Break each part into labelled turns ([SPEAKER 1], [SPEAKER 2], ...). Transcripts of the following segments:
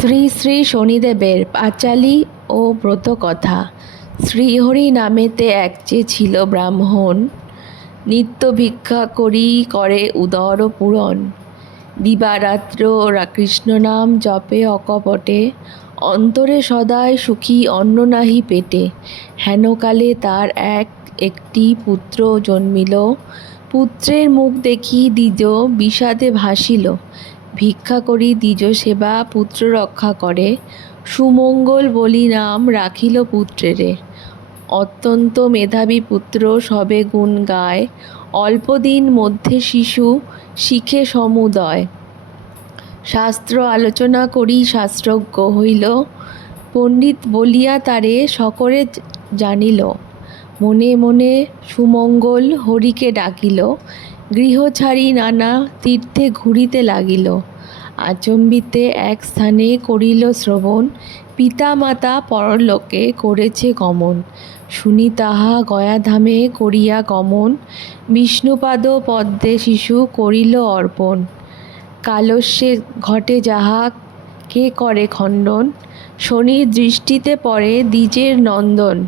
[SPEAKER 1] শ্রী শ্রী শনিদেবের পাঁচালী ও ব্রতকথা। শ্রীহরি নামেতে এক যে ছিল ব্রাহ্মণ, নিত্য ভিক্ষা করি করে উদর পূরণ। দিবারাত্র রা- কৃষ্ণনাম জপে অকপটে, অন্তরে সদাই সুখী অন্ন নাহি পেটে। হেনকালে তার এক একটি পুত্র জন্মিল, পুত্রের মুখ দেখি দ্বিজ বিষাদে ভাসিল। ভিক্ষা করি, দ্বিজ সেবা পুত্র রক্ষা করে। সুমঙ্গল বলি নাম রাখিল পুত্রেরে। অত্যন্ত মেধাবী পুত্র সবে গুণ গায়। অল্পদিন মধ্যে শিশু শিখে সমুদয়। শাস্ত্র আলোচনা করি, শাস্ত্রজ্ঞ হইল। পণ্ডিত বলিয়া তারে সকলে জানিল। মনে মনে সুমঙ্গল হরিকে ডাকিল। গৃহ ছাড়ি নানা তীর্থে ঘুরিতে লাগিল। আচম্বিতে এক স্থানে করিল শ্রবণ। পিতা মাতা পরলোকে করেছে গমন। শুনি তাহা গয়াধামে করিয়া গমন। বিষ্ণুপাদ পদ্মে শিশু করিল অর্পণ। কালস্যে ঘটে যাহা, কে করে খণ্ডন? শনির দৃষ্টিতে পড়ে দ্বিজের নন্দন।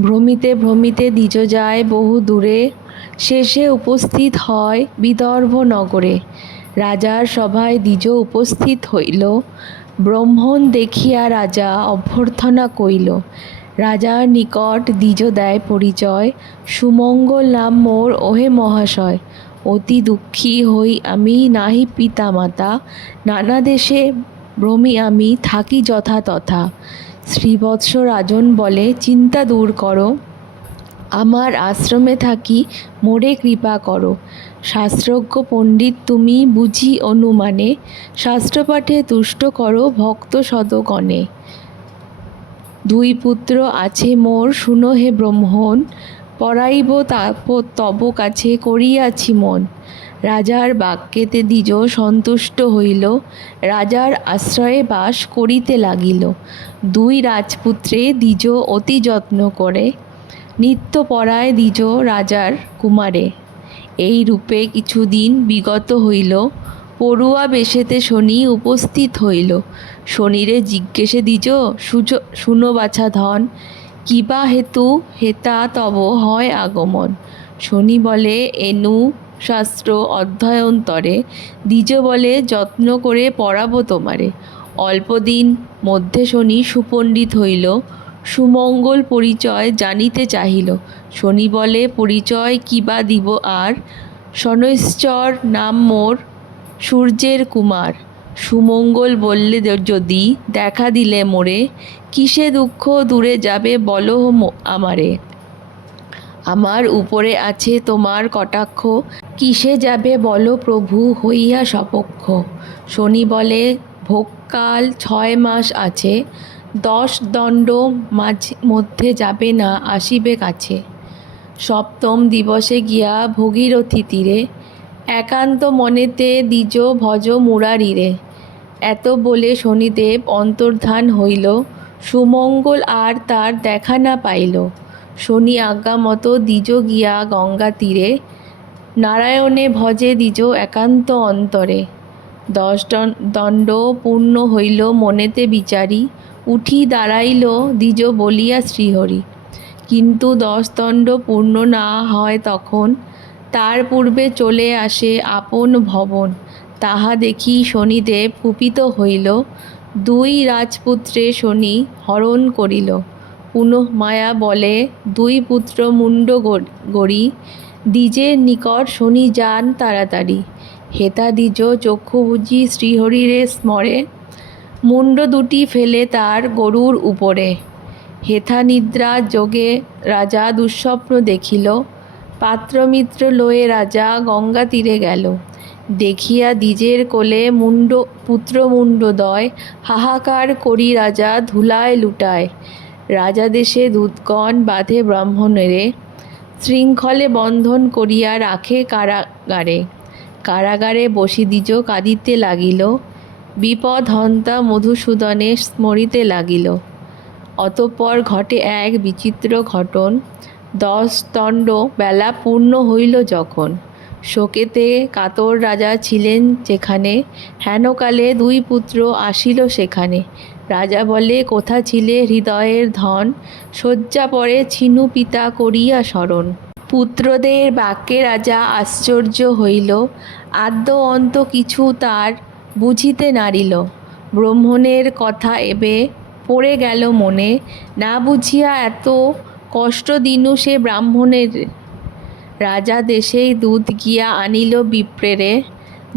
[SPEAKER 1] ভ্রমিতে ভ্রমিতে দ্বিজ যায় বহু দূরে শেষে উপস্থিত হয় বিদর্ভ নগরে রাজার সভায় দ্বিজ উপস্থিত হইল। ব্রহ্মণ দেখিয়া রাজা অভ্যর্থনা কইল রাজার নিকট দ্বিজ দেয় পরিচয় সুমঙ্গল নাম মোর ওহে মহাশয়, অতি দুঃখী হই আমি নাহি পিতা মাতা নানা দেশে ভ্রমি আমি থাকি যথা তথা শ্রীবৎস রাজন বলে, চিন্তা দূর করো আমার আশ্রমে থাকি, মোরে কৃপা করো। শাস্ত্রজ্ঞ পণ্ডিত, তুমি বুঝি অনুমানে, শাস্ত্রপাঠে তুষ্ট করো ভক্ত শতগণে দুই পুত্র আছে মোর, শুনো হে ব্রহ্মণ, পড়াইব তাপ তব কাছে, করিয়াছি মন। রাজার বাক্যেতে দ্বিজ সন্তুষ্ট হইল, রাজার আশ্রয়ে বাস করিতে লাগিল। দুই রাজপুত্রে দ্বিজ অতি যত্ন করে নিত্য পরায় দ্বিজ রাজার কুমারে। এই রূপে কিছুদিন বিগত হইল, পড়ুয়া বেশেতে শনি উপস্থিত হইল। শনিরে জিজ্ঞেসে দিজ শুনো বাছা ধন, কিবা হেতু হেতা তব হয় আগমন? শনি বলে, এনু শাস্ত্র অধ্যয়ন্তরে। দ্বিজ বলে, যত্ন করে পড়াবো তোমারে। অল্পদিন মধ্যে শনি সুপণ্ডিত হইল সুমঙ্গল পরিচয় জানিতে চাহিল। শনি বলে, পরিচয় কিবা দিব আর? শনৈশ্চর নাম মোর সূর্যের কুমার। সুমঙ্গল বললে, যদি দেখা দিলে মোরে, কিসে দুঃখ দূরে যাবে বলো আমারে। আমার উপরে আছে তোমার কটাক্ষ, কিসে যাবে বলো প্রভু হইয়া সপক্ষ। শনি বলে, ভোগকাল ছয় মাস আছে দশ দণ্ড মাঝ, মধ্যে যাবে না, আসিবে কাছে। সপ্তম দিবসে গিয়া ভগীরথী তীরে, একান্ত মনেতে দ্বিজ ভজ মুরারিরে। এত বলে শনিদেব অন্তর্ধান হইল, সুমঙ্গল আর তার দেখা না পাইল। শনি আজ্ঞা মতো দ্বিজ গিয়া গঙ্গা তীরে, নারায়ণে ভজে দ্বিজ একান্ত অন্তরে। দশ দণ্ড পূর্ণ হইল মনেতে বিচারি, উঠি দাঁড়াইল দ্বিজ বলিয়া শ্রীহরি। কিন্তু দশ দণ্ড পূর্ণ না হয় তখন, তার পূর্বে চলে আসে আপন ভবন। তাহা দেখি শনিদেব কুপিত হইল, দুই রাজপুত্রে শনি হরণ করিল। পুনঃ মায়া বলে, দুই পুত্র মুন্ড গড়- দ্বিজের নিকট শনি যান তাড়াতাড়ি। হেতা দ্বিজ চক্ষু বুঝি শ্রীহরিরে স্মরে। মুন্ড দুটি ফেলে তার গরুর উপরে। হেথা নিদ্রা যোগে রাজা দুঃস্বপ্ন দেখিল। পাত্রমিত্র লয়ে রাজা গঙ্গা তীরে গেল। দেখিয়া দ্বিজের কোলে মুন্ড পুত্র মুন্ডদয় হাহাকার করি রাজা ধুলায় লুটায়। রাজা দেশে দূতগণ বাঁধে ব্রাহ্মণেরে। শৃঙ্খলে বন্ধন করিয়া রাখে কারাগারে। কারাগারে বসি দ্বিজ কাঁদিতে লাগিল বিপদ হন্তা মধুসূদনে স্মরিতে লাগিল। অতঃপর ঘটে এক বিচিত্র ঘটন, দশ দণ্ড বেলা পূর্ণ হইল যখন। শোকেতে কাতর রাজা ছিলেন যেখানে, হেনকালে দুই পুত্র আসিল সেখানে। রাজা বলে, কোথা ছিলে হৃদয়ের ধন? শয্যা পরে ছিনু পিতা করিয়া স্মরণ পুত্রদের বাক্যে রাজা আশ্চর্য হইল। আদ্য অন্ত কিছু তার বুঝিতে নারিল। ব্রাহ্মণের কথা এবে পড়ে গেল মনে। না বুঝিয়া এত কষ্ট দিনু সে ব্রাহ্মণের। রাজা দেশেই দুধ গিয়া আনিল বিপ্রেরে।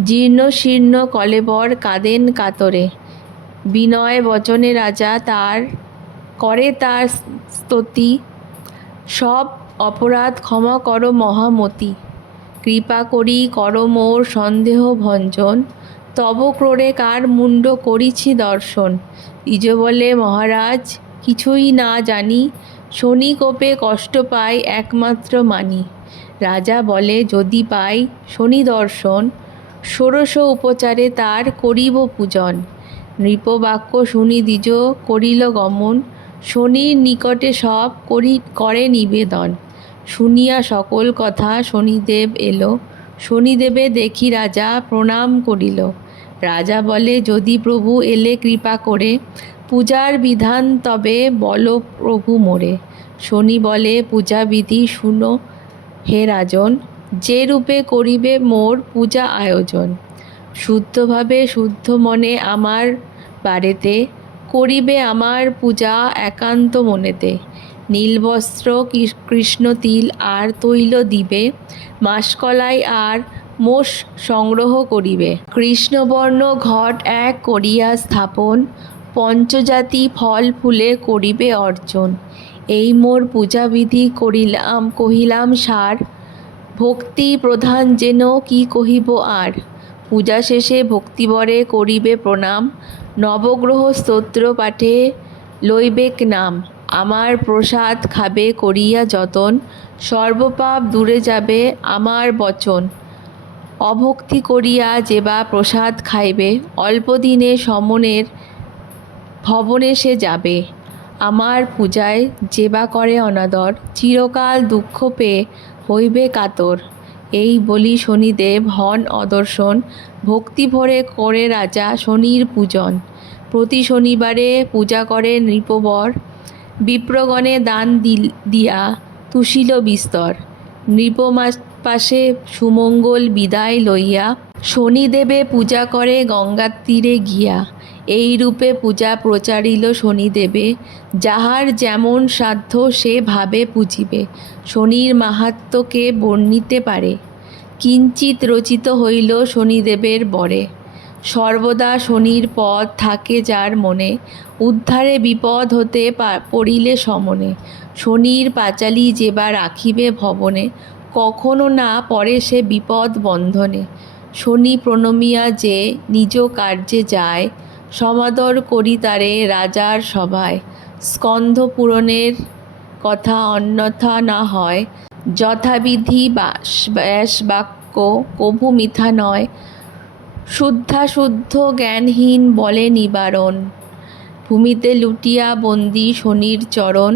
[SPEAKER 1] জীর্ণ শীর্ণ কলেবর কাঁদেন কাতরে। বিনয় বচনে রাজা তার, করে তার স্তুতি। সব অপরাধ ক্ষমা কর মহামতি। কৃপা করি কর মোর সন্দেহ ভঞ্জন। তব ক্রোড়ে কার মুণ্ড করিছি দর্শন। ইজ বলে মহারাজ, কিছুই না জানি। শনি কোপে কষ্ট পাই একমাত্র মানি। রাজা বলে, যদি পাই শনি দর্শন, ষোড়শ উপচারে তার করিব পূজন। নৃপবাক্য শুনি দ্বিজ করিল গমন। শনির নিকটে সব করি, করে নিবেদন। শুনিয়া সকল কথা শনিদেব এলো। শনিদেবে দেখি রাজা প্রণাম করিল। রাজা বলে, যদি প্রভু এলে কৃপা করে, পূজার বিধান তবে বল প্রভু মোরে। শনি বলে পূজাবিধি শুনো হে রাজন, যে রূপে করিবে মোর পূজা আয়োজন। শুদ্ধভাবে শুদ্ধ মনে আমার বাড়িতে, করিবে আমার পূজা একান্ত মনেতে। নীলবস্ত্র কৃষ্ণ তিল আর তৈল দিবে। মাসকলাই আর মোষ সংগ্রহ করিবে। কৃষ্ণবর্ণ ঘট এক করিয়া স্থাপন। পঞ্চজাতি ফল ফুলে করিবে অর্জন এই মোর পূজাবিধি করিলাম, কহিলাম সার। ভক্তি প্রধান যেন কি কহিব আর? পূজা শেষে ভক্তিবরে করিবে প্রণাম। নবগ্রহ স্তোত্র পাঠে লইবেক নাম। আমার প্রসাদ খাবে করিয়া যতন, সর্বপাপ দূরে যাবে আমার বচন। অভক্তি করিয়া যেবা প্রসাদ খাইবে অল্পদিনে সমনের ভবনে সে যাবে। আমার পূজায় যেবা করে অনাদর, চিরকাল দুঃখ পেয়ে হইবে কাতর। এই বলি শনিদেব, হন অদর্শন, ভক্তি ভরে করে রাজা শনির পূজন। প্রতি শনিবারে পূজা করে নৃপবর বিপ্রগণে দান দিয়া তুষিল বিস্তর। নৃপমাস পাশে সুমঙ্গল বিদায় লইয়া শনিদেবে পূজা করে গঙ্গার তীরে গিয়া। এই রূপে পূজা প্রচারিল শনিদেবে। যাহার যেমন সাধ্য সে ভাবে পুজিবে। শনির মাহাত্ম্যকে বর্ণিতে পারে। কিঞ্চিত রচিত হইল শনিদেবের বরে। সর্বদা শনির পদ থাকে যার মনে, উদ্ধারে বিপদ হতে পড়িলে সমনে। শনির পাঁচালি যেবা রাখিবে ভবনে, কখনো না পড়ে সে বিপদ বন্ধনে। শনি প্রণমিয়া যে নিজ কার্যে যায়, সমাদর করি তারে রাজার সভায়। স্কন্ধ পূরণের কথা অন্যথা না হয়, যথাবিধি বাস, ব্যাস বাক্য কভু মিথা নয়। শুদ্ধাশুদ্ধ জ্ঞানহীন বলে নিবারণ। ভূমিতে লুটিয়া বন্দি শনির চরণ।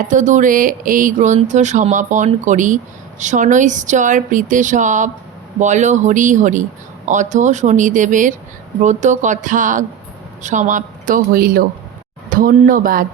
[SPEAKER 1] এত দূরে এই গ্রন্থ সমাপন করি। শনৈশ্চর প্রীতে সব বল হরি হরি। অথ শনিদেবের ব্রত কথা সমাপ্ত হইল। ধন্যবাদ।